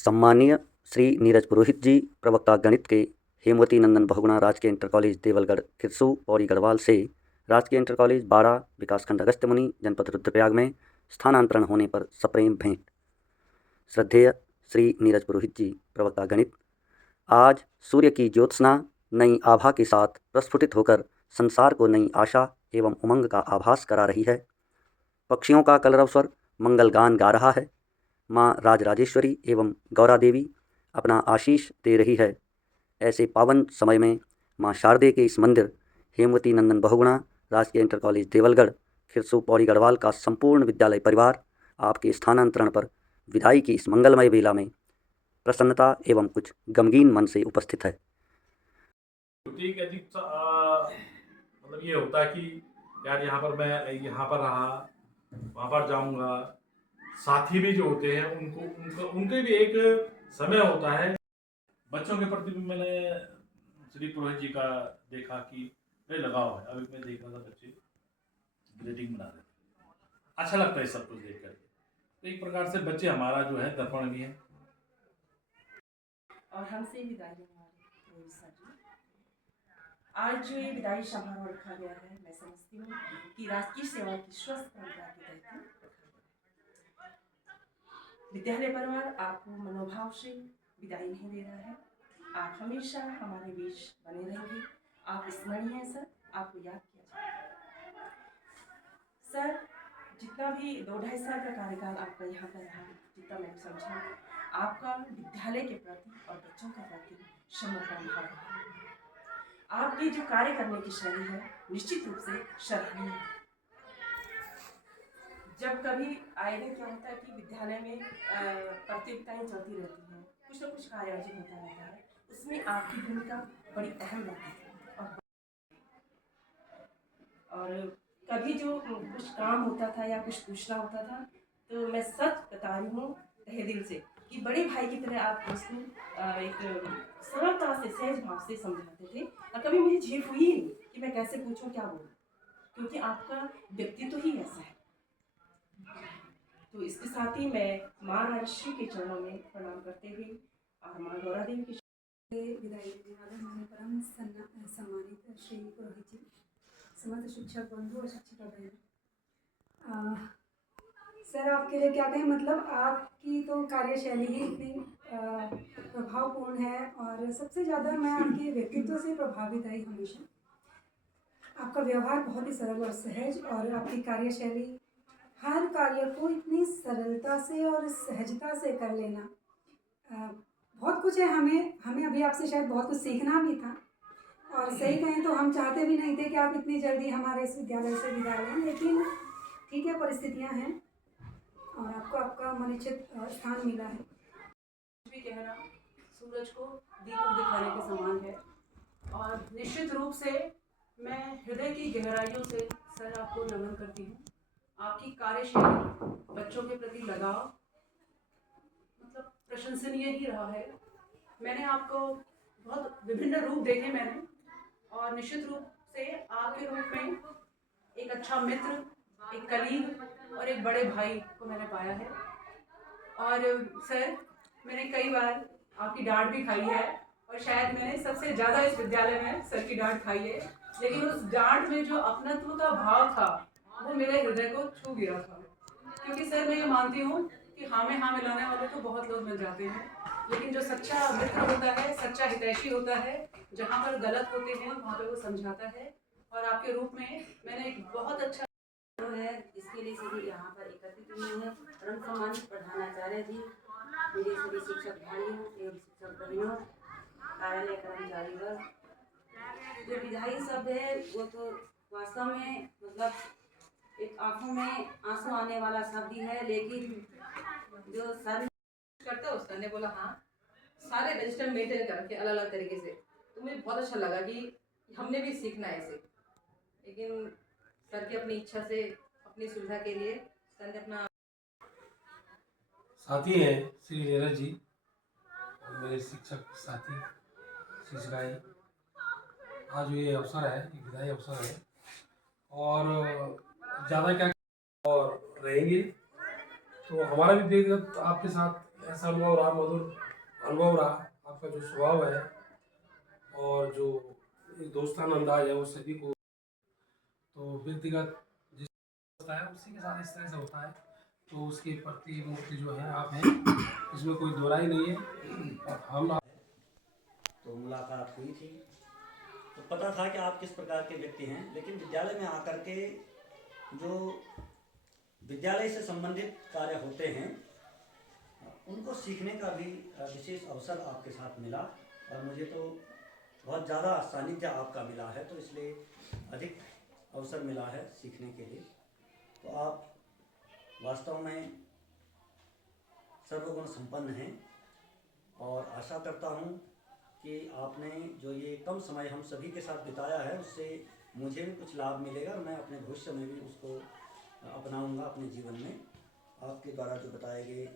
सम्मानीय श्री नीरज पुरोहित जी, प्रवक्ता गणित के हेमवती नंदन बहुगुणा राजकीय इंटर कॉलेज देवलगढ़ खिरसू पौड़ी गढ़वाल से राजकीय इंटर कॉलेज बाड़ा विकासखंड अगस्त्यमुनि जनपद रुद्रप्रयाग में स्थानांतरण होने पर सप्रेम भेंट। श्रद्धेय श्री नीरज पुरोहित जी, प्रवक्ता गणित, आज सूर्य की ज्योत्सना नई आभा के साथ प्रस्फुटित होकर संसार को नई आशा एवं उमंग का आभास करा रही है। पक्षियों का कलरव स्वर मंगल गान गा रहा है। माँ राजराजेश्वरी एवं गौरा देवी अपना आशीष दे रही है। ऐसे पावन समय में माँ शारदे के इस मंदिर हेमवती नंदन बहुगुणा राजकीय इंटर कॉलेज देवलगढ़ खिरसू पौड़ी गढ़वाल का संपूर्ण विद्यालय परिवार आपके स्थानांतरण पर विदाई की इस मंगलमय बेला में प्रसन्नता एवं कुछ गमगीन मन से उपस्थित है। ठीक है जी। मतलब ये होता है कि यार यहाँ पर मैं यहाँ पर रहा, वहाँ पर जाऊँगा। साथी भी जो होते हैं उनके भी एक समय होता है। बच्चों के प्रति भी मैंने श्री पुरोहित जी का देखा कि मेरे लगाव है। अभी मैं देख रहा था बच्चे ग्रीटिंग बना रहे थे, अच्छा लगता है सब कुछ देख कर। तो एक प्रकार से बच्चे हमारा जो है दर्पण भी है। और हमसे विदाई आज जो ये विदाई समारोह रखा गया है, मैं समझती हूँ कि राजकीय सेवा की स्वस्थ परंपरा के तहत विद्यालय परिवार आपको मनोभाव से विदाई नहीं दे रहा है। आप हमेशा हमारे बीच बने रहेंगे। आप स्मरणीय हैं सर, आपको याद किया जाएगा। सर, जितना भी 2-2.5 साल का कार्यकाल आपका यहाँ पर रहा, जितना मैं समझा, आपका विद्यालय के प्रति और बच्चों के प्रति समर्पण भाव रहा। आपकी जो कार्य करने की शैली है निश्चित रूप से सराहनीय है। जब कभी आए दिन क्या होता है कि विद्यालय में प्रतियोगिताएं चलती रहती हैं, कुछ ना कुछ कार्य आयोजित होता रहता है, उसमें आपकी भूमिका बड़ी अहम रहती है। और कभी जो कुछ काम होता था या कुछ पूछना होता था, तो मैं सच बता रही हूँ तहे दिल से कि बड़े भाई की तरह आप उसको एक सरलता से, सहज भाव से समझाते थे। और कभी मुझे झेप हुई ही नहीं कि मैं कैसे पूछूं, क्या बोलूं, क्योंकि आपका व्यक्तित्व ही ऐसा है। तो इसके साथ ही मैं माँ राजश्री के चरणों में प्रणाम करते हुए और माँ गौरा देवी के विदाई देने वाले हमारे परम सम्मानित श्री पुरोहित जी, समस्त शिक्षक बंधु और शिक्षिका बहन, सर आपके लिए क्या कहें। मतलब आपकी तो कार्यशैली ही इतनी प्रभावपूर्ण है और सबसे ज़्यादा मैं आपके व्यक्तित्व से प्रभावित रही हमेशा। आपका व्यवहार बहुत ही सरल और सहज, और आपकी कार्यशैली हर कार्य को इतनी सरलता से और सहजता से कर लेना, बहुत कुछ है। हमें अभी आपसे शायद बहुत कुछ सीखना भी था, और सही कहें तो हम चाहते भी नहीं थे कि आप इतनी जल्दी हमारे इस विद्यालय से विदा लें, लेकिन ठीक है, परिस्थितियां हैं और आपको आपका मनिश्चित स्थान मिला है। भी कहना सूरज को दीपक दिखाने के समान है, और निश्चित रूप से मैं हृदय की गहराइयों से सर आपको नमन करती हूँ। आपकी कार्यशैली, बच्चों के प्रति लगाव मतलब प्रशंसनीय ही रहा है। मैंने आपको बहुत विभिन्न रूप देखे मैंने, और निश्चित रूप से आपके रूप में एक अच्छा मित्र, एक कलीग और एक बड़े भाई को मैंने पाया है। और सर, मैंने कई बार आपकी डांट भी खाई है, और शायद मैंने सबसे ज़्यादा इस विद्यालय में सर की डांट खाई है, लेकिन उस डांट में जो अपनत्व का भाव था वो मेरे हृदय को छू गया था। क्योंकि सर, मैं ये मानती हूँ कि हाँ में हाँ मिलाने वाले तो बहुत लोग मिल जाते हैं, लेकिन जो सच्चा मित्र होता है, सच्चा हितैषी होता है, जहाँ पर गलत होते हैं वहाँ पर वो समझाता है। और आपके रूप में मैंने एक बहुत अच्छा है, इसके लिए सभी यहाँ पर एकत्रित हुए हैं। परम सम्मानित प्रधानाचार्य जी, मेरे सभी शिक्षक भाइयों एवं शिक्षक बहनों, कार्यालय कर्मचारी वर्ग, जो विधायी शब्द है वो तो वास्तव में मतलब एक आंखों में आंसू आने वाला शब्द ही है, लेकिन जो सर करता है उसने बोला हाँ, सारे रजिस्टर मेंटेन करके अलग अलग तरीके से, तो मुझे बहुत अच्छा लगा कि हमने भी सीखना है ऐसे। लेकिन सर की अपनी इच्छा से, अपनी सुविधा के लिए सर ने अपना साथी हैं श्री नीरज जी और मेरे शिक्षक साथी शिक्षिकाएँ। आज ये अवसर है, ये विदाई अवसर है, और ज़्यादा क्या और रहेंगे तो हमारा भी व्यक्तिगत आपके साथ ऐसा अनुभव रहा, मधुर अनुभव रहा। आपका जो स्वभाव है और जो एक दोस्ताना अंदाज है वो सभी को, तो व्यक्तिगत जिस होता है उसी के साथ इस तरह से होता है, तो उसके प्रति मूर्ति जो है आप हैं, इसमें कोई दोहराई नहीं है। और हम तो मुलाकात हुई थी तो पता था कि आप किस प्रकार के व्यक्ति हैं, लेकिन विद्यालय में आकर के जो विद्यालय से संबंधित कार्य होते हैं उनको सीखने का भी विशेष अवसर आपके साथ मिला, और मुझे तो बहुत ज़्यादा सानिध्य आपका मिला है, तो इसलिए अधिक अवसर मिला है सीखने के लिए। तो आप वास्तव में सर्वगुण संपन्न हैं, और आशा करता हूँ कि आपने जो ये कम समय हम सभी के साथ बिताया है उससे मुझे भी कुछ लाभ मिलेगा, और मैं अपने भविष्य में भी उसको अपनाऊंगा अपने जीवन में। आपके द्वारा जो बताए गए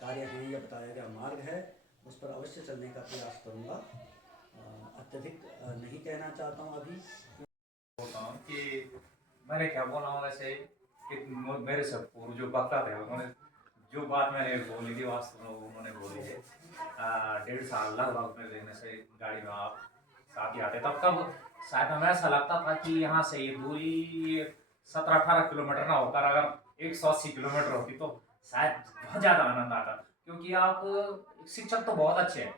कार्य हैं या बताया गया मार्ग है उस पर अवश्य चलने का प्रयास करूंगा। अत्यधिक नहीं कहना चाहता हूं अभी। होता हूँ कि मैंने क्या बोला हूँ वैसे कि मेरे से पूर्व जो वक्ता थे उन्होंने जो बात मैंने बोली थी वास्तव में उन्होंने बोली है। 1.5 साल लगभग में लेने से गाड़ी में आप साथ ही आते, तब शायद हमें ऐसा लगता था कि यहाँ से ये दूरी 17-18 किलोमीटर ना होकर अगर 180 किलोमीटर होती तो शायद बहुत ज़्यादा आनंद आता, क्योंकि आप शिक्षक तो बहुत अच्छे हैं,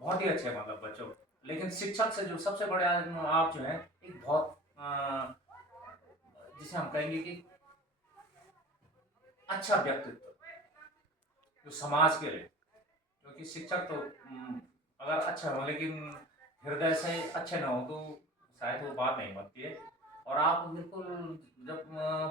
बहुत ही अच्छे हैं मतलब बच्चों, लेकिन शिक्षक से जो सबसे बड़े आप जो है एक बहुत जिसे हम कहेंगे कि अच्छा व्यक्तित्व जो समाज के लिए, क्योंकि शिक्षक तो अगर अच्छा हो लेकिन हृदय से अच्छे ना हो तो शायद वो बात नहीं बनती है। और आप बिल्कुल जब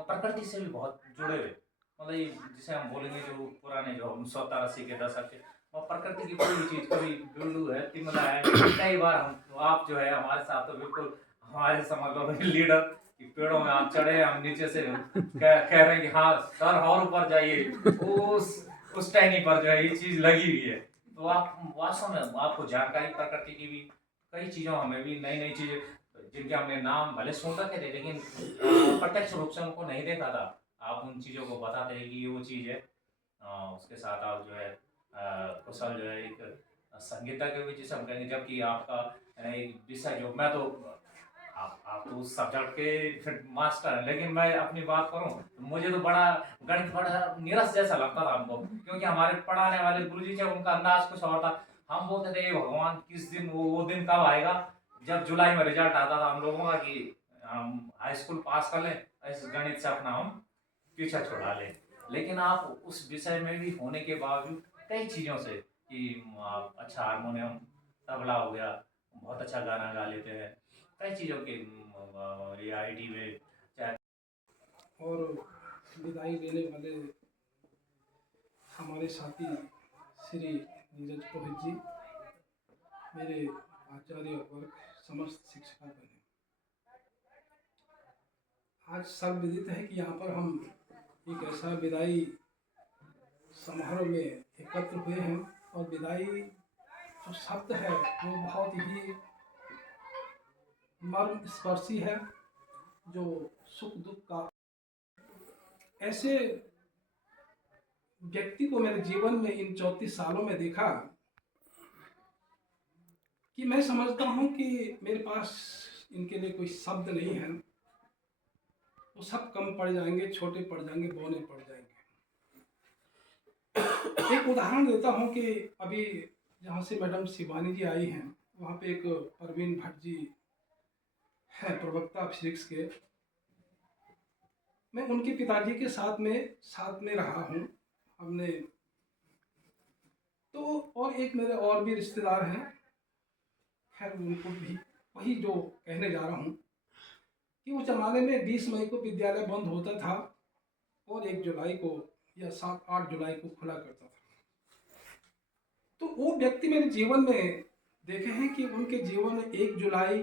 प्रकृति से भी बहुत जुड़े हुए, मतलब ये जिसे हम बोलेंगे जो पुराने जो 70-80 के दशक के, और प्रकृति की कोई भी चीज़ कभी डुल्लू है तिमला है, कई बार हम आप जो है हमारे साथ तो बिल्कुल हमारे समझ लो लीडर कि पेड़ों में आप चढ़े, हम नीचे से कह रहे हैं कि हाँ सर और ऊपर जाइए, उस टहनी पर जो है ये चीज़ लगी हुई है। तो आप वास्तव में आपको जानकारी प्रकृति की भी कई चीज़ों, हमें भी नई नई चीज़ें जिनके हमने नाम भले सुन रखे थे लेकिन प्रत्यक्ष रूप से उनको नहीं देखा था, आप उन चीज़ों को बताते हैं कि ये वो चीज़ है। उसके साथ आप जो है कुशल जो है एक संगीतज्ञ भी जिसे हम कहेंगे, जबकि आपका एक विषय जो मैं तो आप तो उस सब्जेक्ट के फिर मास्टर हैं, लेकिन मैं अपनी बात करूं तो मुझे तो बड़ा गणित बड़ा नीरस जैसा लगता था हमको, क्योंकि हमारे पढ़ाने वाले गुरुजी थे उनका अंदाज कुछ और था। हम बोलते थे भगवान किस दिन वो दिन कब आएगा जब जुलाई में रिजल्ट आता था हम लोगों का कि हम हाई स्कूल पास कर लें, इस गणित से अपना हम पीछा छुड़ा लें। लेकिन आप उस विषय में भी होने के बावजूद कई चीज़ों से कि आप अच्छा हारमोनियम तबला हो गया, बहुत अच्छा गाना गा लेते हैं, कई चीज़ों के ये आईटी में चाहे। और विदाई लेने वाले हमारे साथी श्री नीरज पुरोहित जी, मेरे आचार्य वर्ग समस्त शिक्षक बने। आज सर्वविदित है कि यहाँ पर हम एक ऐसा विदाई समारोह में एकत्र हुए हैं, और विदाई जो शब्द है वो बहुत ही मर्म स्पर्शी है, जो सुख दुख का। ऐसे व्यक्ति को मेरे जीवन में इन 34 सालों में देखा कि मैं समझता हूँ कि मेरे पास इनके लिए कोई शब्द नहीं है, वो सब कम पड़ जाएंगे, छोटे पड़ जाएंगे, बौने पड़ जाएंगे। एक उदाहरण देता हूँ कि अभी जहाँ से मैडम शिवानी जी आई हैं वहाँ पे एक परवीन भट्ट जी हैं, प्रवक्ता फिजिक्स के। मैं उनके पिताजी के साथ में रहा हूँ हमने तो, और एक मेरे और भी रिश्तेदार हैं, खैर उनको भी वही जो कहने जा रहा हूँ कि उस जमाने में 20 मई को विद्यालय बंद होता था और 1 जुलाई को या 7-8 जुलाई को खुला करता था। तो वो व्यक्ति मेरे जीवन में देखे हैं कि उनके जीवन में 1 जुलाई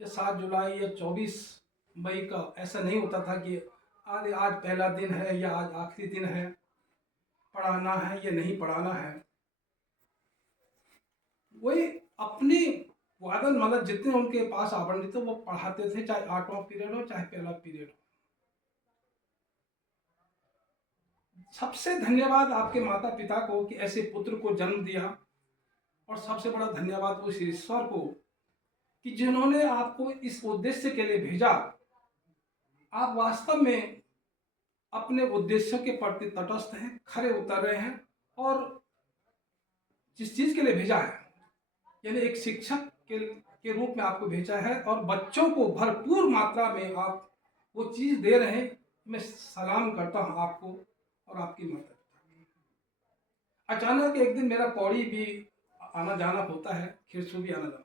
या 7 जुलाई या 24 मई का ऐसा नहीं होता था कि आज पहला दिन है या आज आखिरी दिन है, पढ़ाना है या नहीं पढ़ाना है। वही अपने वादन मतलब जितने उनके पास आवंटित थे वो पढ़ाते थे, चाहे 8वां पीरियड हो चाहे पहला पीरियड हो। सबसे धन्यवाद आपके माता पिता को कि ऐसे पुत्र को जन्म दिया, और सबसे बड़ा धन्यवाद उस ईश्वर को कि जिन्होंने आपको इस उद्देश्य के लिए भेजा। आप वास्तव में अपने उद्देश्य के प्रति तटस्थ हैं, खरे उतर रहे हैं, और जिस चीज के लिए भेजा है, यानी एक शिक्षक के रूप में आपको भेजा है, और बच्चों को भरपूर मात्रा में आप वो चीज दे रहे हैं। मैं सलाम करता हूं आपको और आपकी माता पिता। अचानक एक दिन मेरा पौड़ी भी आना जाना होता है, खिरसू भी आना जाना,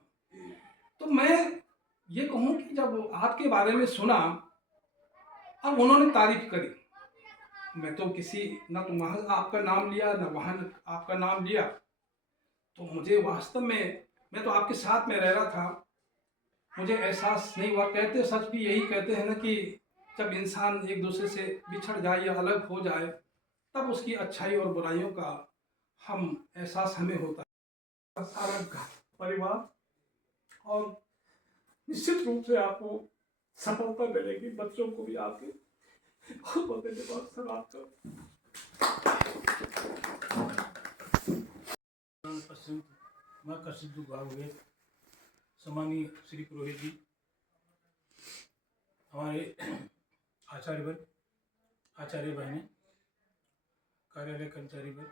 तो मैं ये कहूं कि जब आपके बारे में सुना और उन्होंने तारीफ करी, मैं तो किसी न तो वहाँ आपका नाम लिया न वहाँ आपका नाम लिया, तो मुझे वास्तव में, मैं तो आपके साथ में रह रहा था, मुझे एहसास नहीं हुआ। कहते सच भी यही कहते हैं ना कि जब इंसान एक दूसरे से बिछड़ जाए या अलग हो जाए, तब उसकी अच्छाई और बुराइयों का एहसास हमें होता है। सारा परिवार, और निश्चित रूप से आपको सफलता मिलेगी। बच्चों को भी आपके बहुत धन्यवाद सर आपका। मैं कसिद्दू भागवे सम्मानीय श्री पुरोहित जी, हमारे आचार्यवर्ग, आचार्य बहनें, कार्यालय कर्मचारी वर्ग,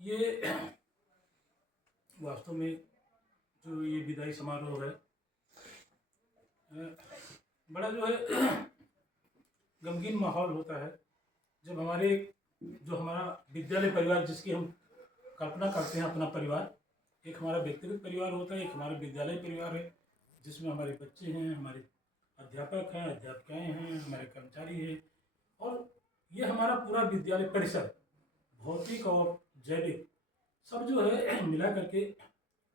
ये वास्तव में जो ये विदाई समारोह है, बड़ा जो है गमगीन माहौल होता है जब हमारा विद्यालय परिवार, जिसकी हम कल्पना करते हैं अपना परिवार, एक हमारा व्यक्तिगत परिवार होता है, एक हमारा विद्यालय परिवार है, जिसमें हमारे बच्चे हैं, हमारे अध्यापक हैं, अध्यापिकाएं हैं, हमारे कर्मचारी हैं, और ये हमारा पूरा विद्यालय परिसर, भौतिक और जैविक सब जो है मिला करके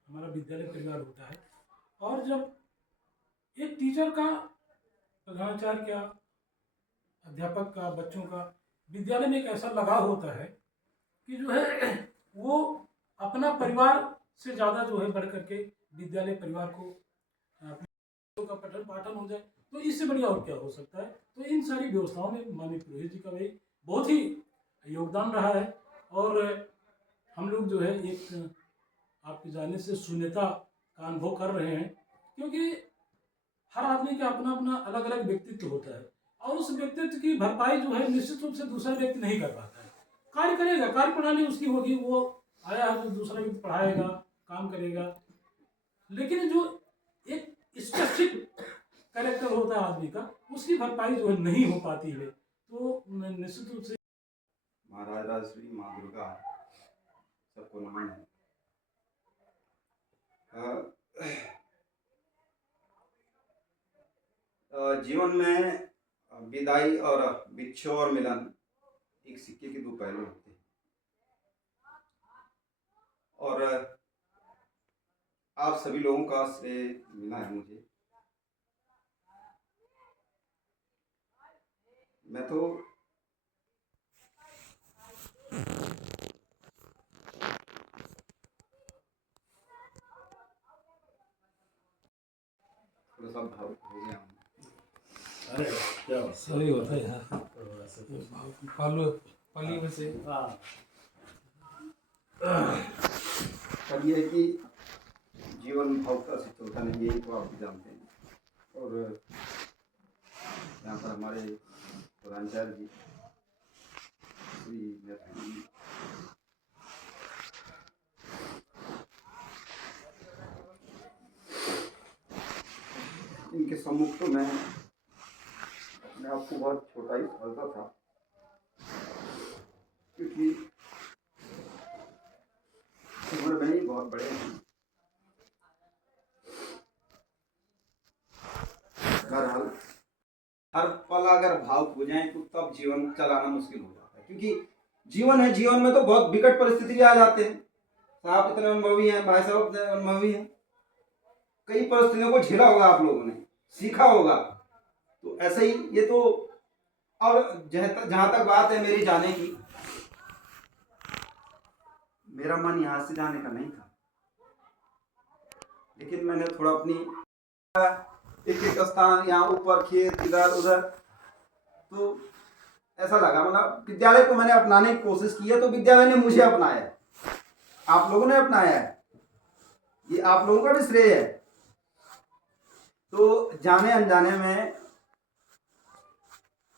हमारा विद्यालय परिवार होता है। और जब एक टीचर का, प्रधानाचार्य का, अध्यापक का, बच्चों का विद्यालय में एक ऐसा लगाव होता है कि जो है वो अपना परिवार से ज़्यादा जो है बढ़ करके विद्यालय परिवार को अपने का पठन पाठन हो जाए, तो इससे बढ़िया और क्या हो सकता है। तो इन सारी व्यवस्थाओं में माननीय पुरोहित जी का भी बहुत ही योगदान रहा है, और हम लोग जो है एक आपके जाने से शून्यता का अनुभव कर रहे हैं, क्योंकि हर आदमी का अपना अपना अलग अलग व्यक्तित्व होता है, और उस व्यक्तित्व की भरपाई जो है निश्चित रूप से दूसरा व्यक्ति नहीं कर पाता है। कार्य करेगा, कार्य प्रणाली उसकी होगी, वो आया है तो दूसरा व्यक्ति पढ़ाएगा, काम करेगा, लेकिन जो एक स्पेसिफिक कैरेक्टर होता है आदमी का, उसकी भरपाई जो है नहीं हो पाती है। तो निश्चित रूप से महाराज राजश्री, माँ दुर्गा, सबको नमन है। जीवन में विदाई और बिछो और मिलन एक सिक्के के दो पहलू होते हैं, और आप सभी लोगों का श्रेय मिला है मुझे। मैं तो थोड़ा सा भावुक हो गया हूँ। अरे क्या सही होता है पली में से। अब ये है कि जीवन भावुकता से चलता नहीं, यही तो आप भी जानते हैं। और यहाँ पर हमारे प्रधानाचार्य जी श्री नेत्री जी, इनके सम्मुख तो मैं अपने आप को बहुत छोटा ही समझता था, क्योंकि उम्र में ही बहुत बड़े हैं। बहरहाल हर पल अगर भावुक हो जाए तो तब जीवन चलाना मुश्किल हो जाता है, क्योंकि जीवन है, जीवन में तो बहुत विकट परिस्थिति आ जाते हैं। साहब इतने अनुभवी हैं, भाई साहब इतने अनुभवी हैं, कई परिस्थितियों को झेला होगा, आप लोगों ने सीखा होगा। तो ऐसे ही ये तो, और जहां तक बात है मेरी जाने की, मेरा मन यहाँ से जाने का नहीं था, लेकिन मैंने थोड़ा अपनी एक एक स्थान, यहाँ ऊपर खेत, इधर उधर, तो ऐसा लगा, मतलब विद्यालय को मैंने अपनाने की कोशिश की है तो विद्यालय ने मुझे अपनाया है, आप लोगों ने अपनाया है, ये आप लोगों का भी श्रेय है। तो जाने अनजाने में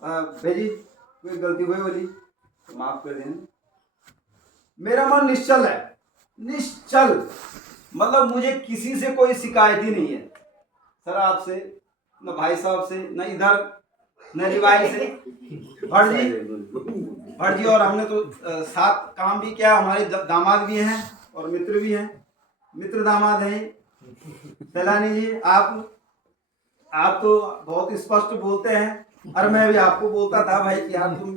भेजी कोई गलती हुई बोली तो माफ कर देना। मेरा मन निश्चल है, निश्चल, मतलब मुझे किसी से कोई शिकायत ही नहीं है, सर आपसे, न भाई साहब से, न इधर, न रिवाई से, भट जी और हमने तो साथ काम भी किया, हमारे दामाद भी हैं और मित्र भी हैं, मित्र दामाद हैं सैलानी जी। आप तो बहुत स्पष्ट बोलते हैं, और मैं भी आपको बोलता था भाई कि यार तुम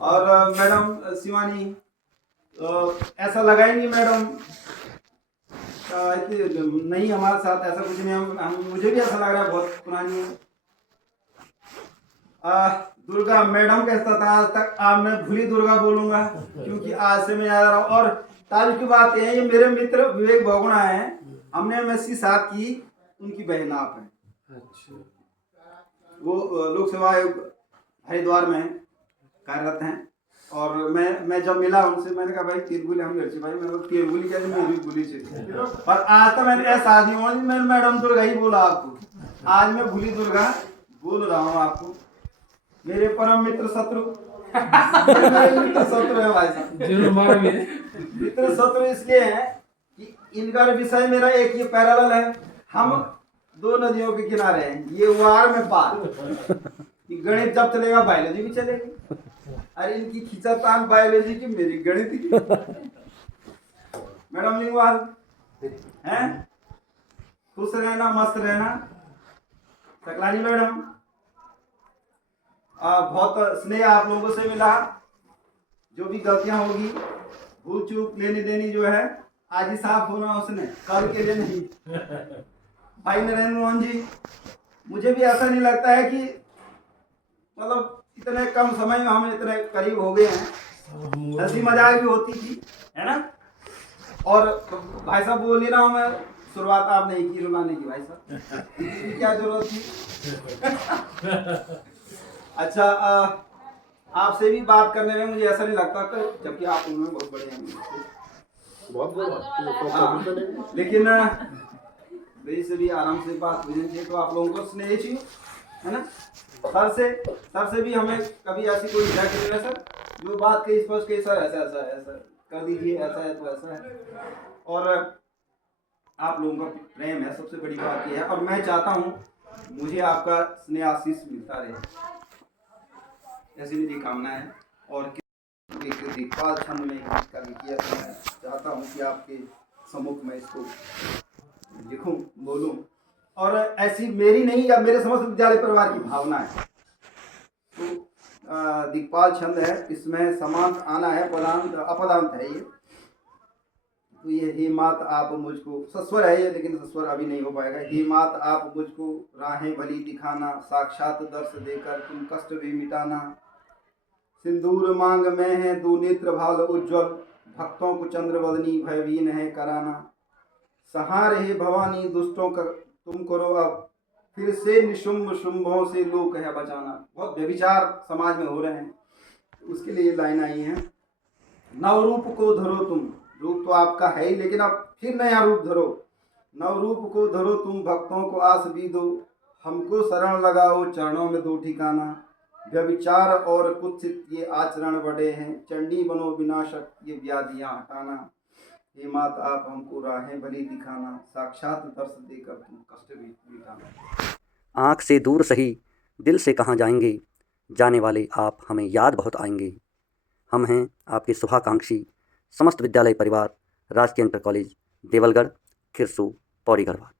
और मैडम शिवानी ऐसा लगा ही नहीं मैडम नहीं हमारे साथ ऐसा कुछ नहीं, हम मुझे भी ऐसा लग रहा है बहुत पुरानी दुर्गा मैडम कहता था आज तक, आज मैं भूली दुर्गा बोलूंगा क्योंकि आज से मैं याद रहा हूँ। और तारीफ की बात यह है, ये मेरे मित्र विवेक बहुगुणा हैं, हमने MSc साथ की, उनकी बहन आप हैं। वो लोक सेवा आयोग हरिद्वार में कार्यरत हैं। और मैं जब मिला उनसे मैंने कहा भाई तीर बोली हम भाई मेरे को तीर बोली क्या मेरी बोली चाहिए। और आज तक मैंने शादी मैंने मैडम दुर्गा ही बोला आपको, आज मैं भूली दुर्गा बोल रहा हूँ आपको। मेरे परम मित्र शत्रु मित्र शत्रु है भाई साहब, मित्र शत्रु इसलिए है कि इनका विषय मेरा एक ये पैरेलल है, हम दो नदियों के किनारे हैं, ये वार में पार। गणित जब चलेगा बायोलॉजी भी चलेगी, अरे इनकी खींचातान बायोलॉजी की, मेरी गणित की। मैडम लिंगवाल हैं, खुश रहना मस्त रहना। सकलानी मैडम बहुत स्नेह आप लोगों से मिला, जो भी गलतियां होगी भूल चूक लेनी देनी जो है आज ही साफ होना उसने, कल के लिए नहीं। भाई नरेंद्र मोहन जी, मुझे भी ऐसा नहीं लगता है कि मतलब इतने कम समय में हम इतने करीब हो गए हैं, हंसी मजाक भी होती थी है ना। और भाई साहब बोल ही रहा हूँ मैं, शुरुआत आप नहीं की रुलाने की भाई साहब, क्या जरूरत थी। अच्छा आपसे भी बात करने में मुझे ऐसा नहीं लगता था, जबकि आप उनमें बहुत बड़े हैं, बहुत लेकिन मेरी से भी आराम से बात हो जाए तो आप लोगों को स्नेह चाहिए है ना। सर से भी हमें कभी ऐसी कोई हिदायत नहीं है सर, जो बात कही स्पष्ट कही सर ऐसा ऐसा ऐसा कर दीजिए, ऐसा है तो ऐसा है। और आप लोगों का प्रेम है, सबसे बड़ी बात यह है। और मैं चाहता हूँ मुझे आपका स्नेह आशीष मिलता रहे, ऐसी मेरी कामना है। और एक दिक्पाल छंद में का लिखिया तो मैं चाहता हूँ कि आपके सम्मुख में इसको लिखूं बोलूं, और ऐसी मेरी नहीं या मेरे समस्त विद्यालय परिवार की भावना है। तो दिक्पाल छंद है, इसमें समांत आना है, पदांत अपदांत है ये। तो ये हे मात आप मुझको, सस्वर है ये लेकिन सस्वर अभी नहीं हो पाएगा। हे मात आप मुझको राहें भली दिखाना, साक्षात दर्श देकर तुम कष्ट भी मिटाना। सिंदूर मांग में है दो नेत्र भाल उज्ज्वल, भक्तों को चंद्रवदनी भयवीन है कराना। सहार हे भवानी दुष्टों का तुम करो अब, फिर से निशुंभ शुंभों से लोक है बचाना। बहुत व्यभिचार समाज में हो रहे हैं, उसके लिए लाइन आई है। नवरूप को धरो तुम, रूप तो आपका है ही लेकिन अब फिर नया रूप धरो। नवरूप को धरो तुम, भक्तों को आस भी दो, हमको शरण लगाओ चरणों में दो ठिकाना। व्यभिचार और कुत्सित ये आचरण बड़े हैं, चंडी बनो विनाशक ये व्याधियां हटाना। हे मात आप हमको राहें भली दिखाना, साक्षात दर्श देकर तुम कष्ट भी मिटाना। आँख से दूर सही दिल से कहाँ जाएंगे, जाने वाले आप हमें याद बहुत आएंगे। हम हैं आपके शुभाकांक्षी समस्त विद्यालय परिवार, राजकीय इंटर कॉलेज देवलगढ़, खिरसू, पौड़ी गढ़वाल।